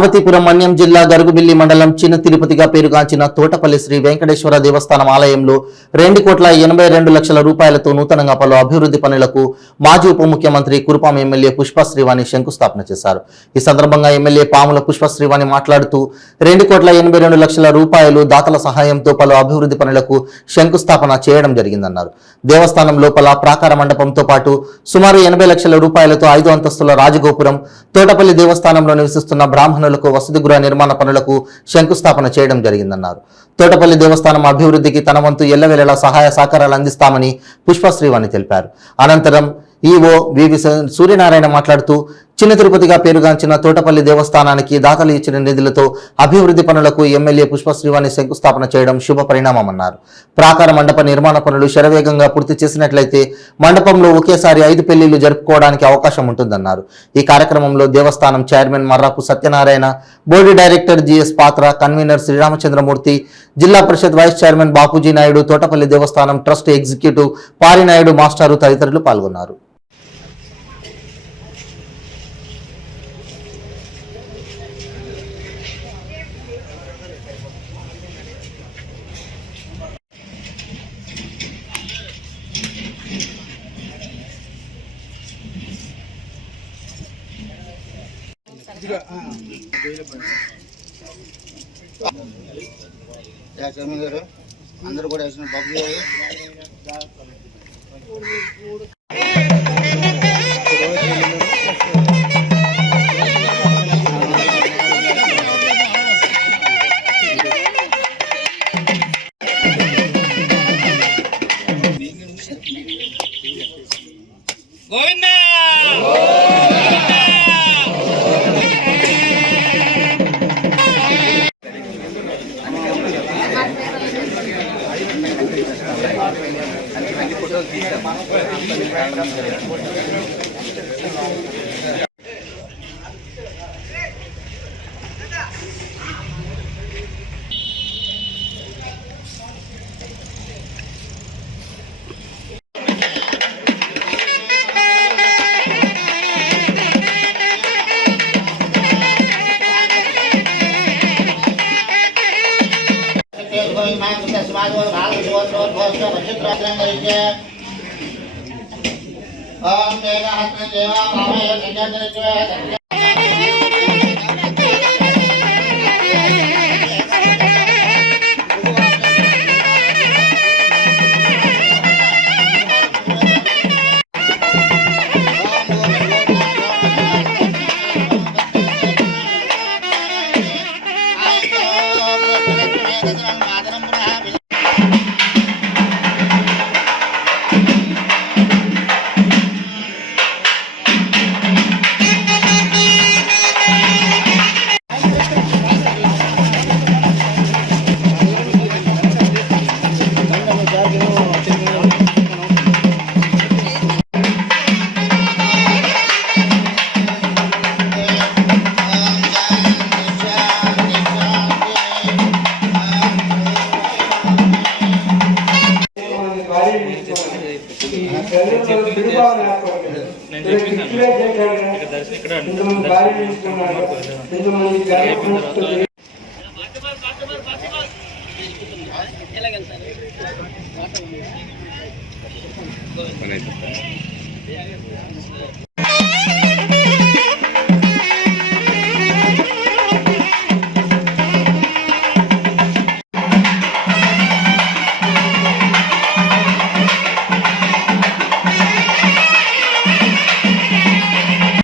పార్వతీపురం మన్యం జిల్లా గరుగుబిల్లి మండలం చిన్న తిరుపతిగా పేరుగాంచిన తోటపల్లి శ్రీ వెంకటేశ్వర దేవస్థానం ఆలయంలో 2,82,00,000 రూపాయలతో నూతనంగా పలు అభివృద్ధి పనులకు మాజీ ఉప ముఖ్యమంత్రి కురుపాం ఎమ్మెల్యే పుష్ప శ్రీవాణి శంకుస్థాపన చేశారు. ఈ సందర్భంగా ఎమ్మెల్యే పాముల పుష్ప శ్రీవాణి మాట్లాడుతూ 2,82,00,000 రూపాయలు దాతల సహాయంతో పలు అభివృద్ధి పనులకు శంకుస్థాపన చేయడం జరిగిందన్నారు. దేవస్థానం లోపల ప్రాకార మండపంతో పాటు సుమారు 80 లక్షల రూపాయలతో 5 అంతస్తుల రాజగోపురం, తోటపల్లి దేవస్థానంలో నివసిస్తున్న బ్రాహ్మణులకు వసతి గృహ నిర్మాణ పనులకు శంకుస్థాపన చేయడం జరిగిందన్నారు. తోటపల్లి దేవస్థానం అభివృద్ధికి తన వంతు ఎల్లవేళలా సహాయ సహకారాలు అందిస్తామని పుష్ప శ్రీవాణి తెలిపారు. అనంతరం ఈవో వివి సూర్యనారాయణ మాట్లాడుతూ చిన్న తిరుపతిగా పేరుగాంచిన తోటపల్లి దేవస్థానానికి దాతలు ఇచ్చిన నిధులతో అభివృద్ధి పనులకు ఎమ్మెల్యే పుష్ప శ్రీవాణి శంకుస్థాపన చేయడం శుభ పరిణామమన్నారు. ప్రాకార మండప నిర్మాణ పనులు శరవేగంగా పూర్తి చేసినట్లయితే మండపంలో ఒకేసారి 5 పెళ్లిళ్లు జరుపుకోవడానికి అవకాశం ఉంటుందన్నారు. ఈ కార్యక్రమంలో దేవస్థానం chairman Marrapu Satyanarayana, board director GS Patra, convener Sriramachandramurthy, Zilla Parishad vice chairman Bapuji Naidu, Thotapalli Devasthanam trust executive Parinaidu మాస్టారు తదితరులు పాల్గొన్నారు. అందరూ కూడా వేసిన బాబు గోవిందా